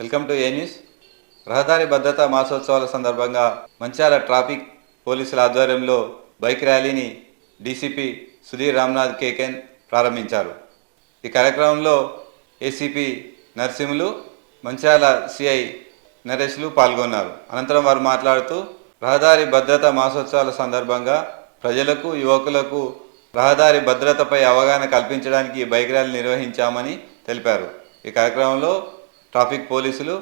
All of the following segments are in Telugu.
వెల్కమ్ టు ఏ న్యూస్ రహదారి భద్రతా మాసోత్సవాల సందర్భంగా మంచాల ట్రాఫిక్ పోలీసుల ఆధ్వర్యంలో బైక్ ర్యాలీని డీసీపీ సుధీర్ రామ్నాథ్ కేకెన్ ప్రారంభించారు. ఈ కార్యక్రమంలో ఏసీపీ నరసింహులు మంచాల సిఐ నరేష్లు పాల్గొన్నారు. అనంతరం వారు మాట్లాడుతూ రహదారి భద్రతా మాసోత్సవాల సందర్భంగా ప్రజలకు యువకులకు రహదారి భద్రతపై అవగాహన కల్పించడానికి బైక్ ర్యాలీ నిర్వహించామని తెలిపారు. ఈ కార్యక్రమంలో ట్రాఫిక్ పోలీసులు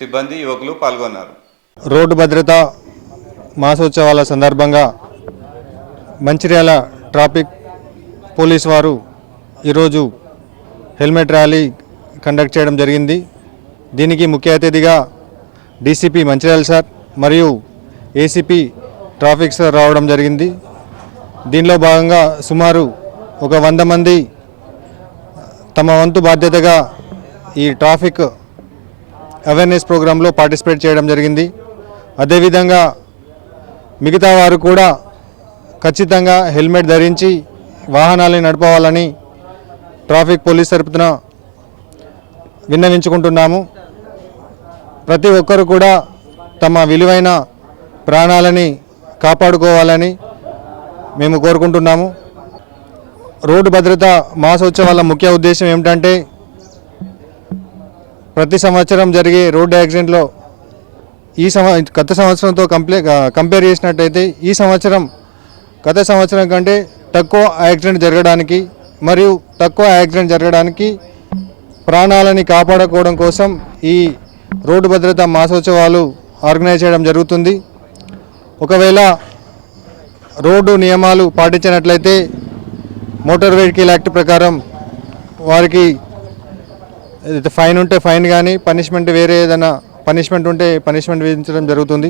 సిబ్బంది యువకులు పాల్గొన్నారు. రోడ్డు భద్రత మాసోత్సవాల సందర్భంగా మంచిర్యాల ట్రాఫిక్ పోలీస్ వారు ఈరోజు హెల్మెట్ ర్యాలీ కండక్ట్ చేయడం జరిగింది. దీనికి ముఖ్య అతిథిగా డీసీపీ మంచిర్యాల సార్ మరియు ఏసీపీ ట్రాఫిక్ సార్ రావడం జరిగింది. దీనిలో భాగంగా సుమారు ఒక వంద మంది తమ వంతు బాధ్యతగా ఈ ట్రాఫిక్ అవేర్నెస్ ప్రోగ్రాంలో పార్టిసిపేట్ చేయడం జరిగింది. అదేవిధంగా మిగతా వారు కూడా ఖచ్చితంగా హెల్మెట్ ధరించి వాహనాలను నడపవాలని ట్రాఫిక్ పోలీస్ తరపున విన్నవించుకుంటున్నాము. ప్రతి ఒక్కరు కూడా తమ విలువైన ప్రాణాలని కాపాడుకోవాలని మేము కోరుకుంటున్నాము. రోడ్డు భద్రత మాసోత్సవాల ముఖ్య ఉద్దేశం ఏమిటంటే ప్రతి సంవత్సరం జరిగే రోడ్డు యాక్సిడెంట్లో ఈ సంవ గత సంవత్సరంతో కంప్లే కంపేర్ చేసినట్టయితే ఈ సంవత్సరం గత సంవత్సరం కంటే తక్కువ యాక్సిడెంట్ జరగడానికి మరియు తక్కువ యాక్సిడెంట్ జరగడానికి ప్రాణాలని కాపాడుకోవడం కోసం ఈ రోడ్డు భద్రత మాసోత్సవాలు ఆర్గనైజ్ చేయడం జరుగుతుంది. ఒకవేళ రోడ్డు నియమాలు పాటించినట్లయితే మోటార్ వెహికల్ యాక్ట్ ప్రకారం వారికి ఫైన్ ఉంటే ఫైన్ కానీ పనిష్మెంట్ వేరే ఏదైనా పనిష్మెంట్ ఉంటే పనిష్మెంట్ విధించడం జరుగుతుంది.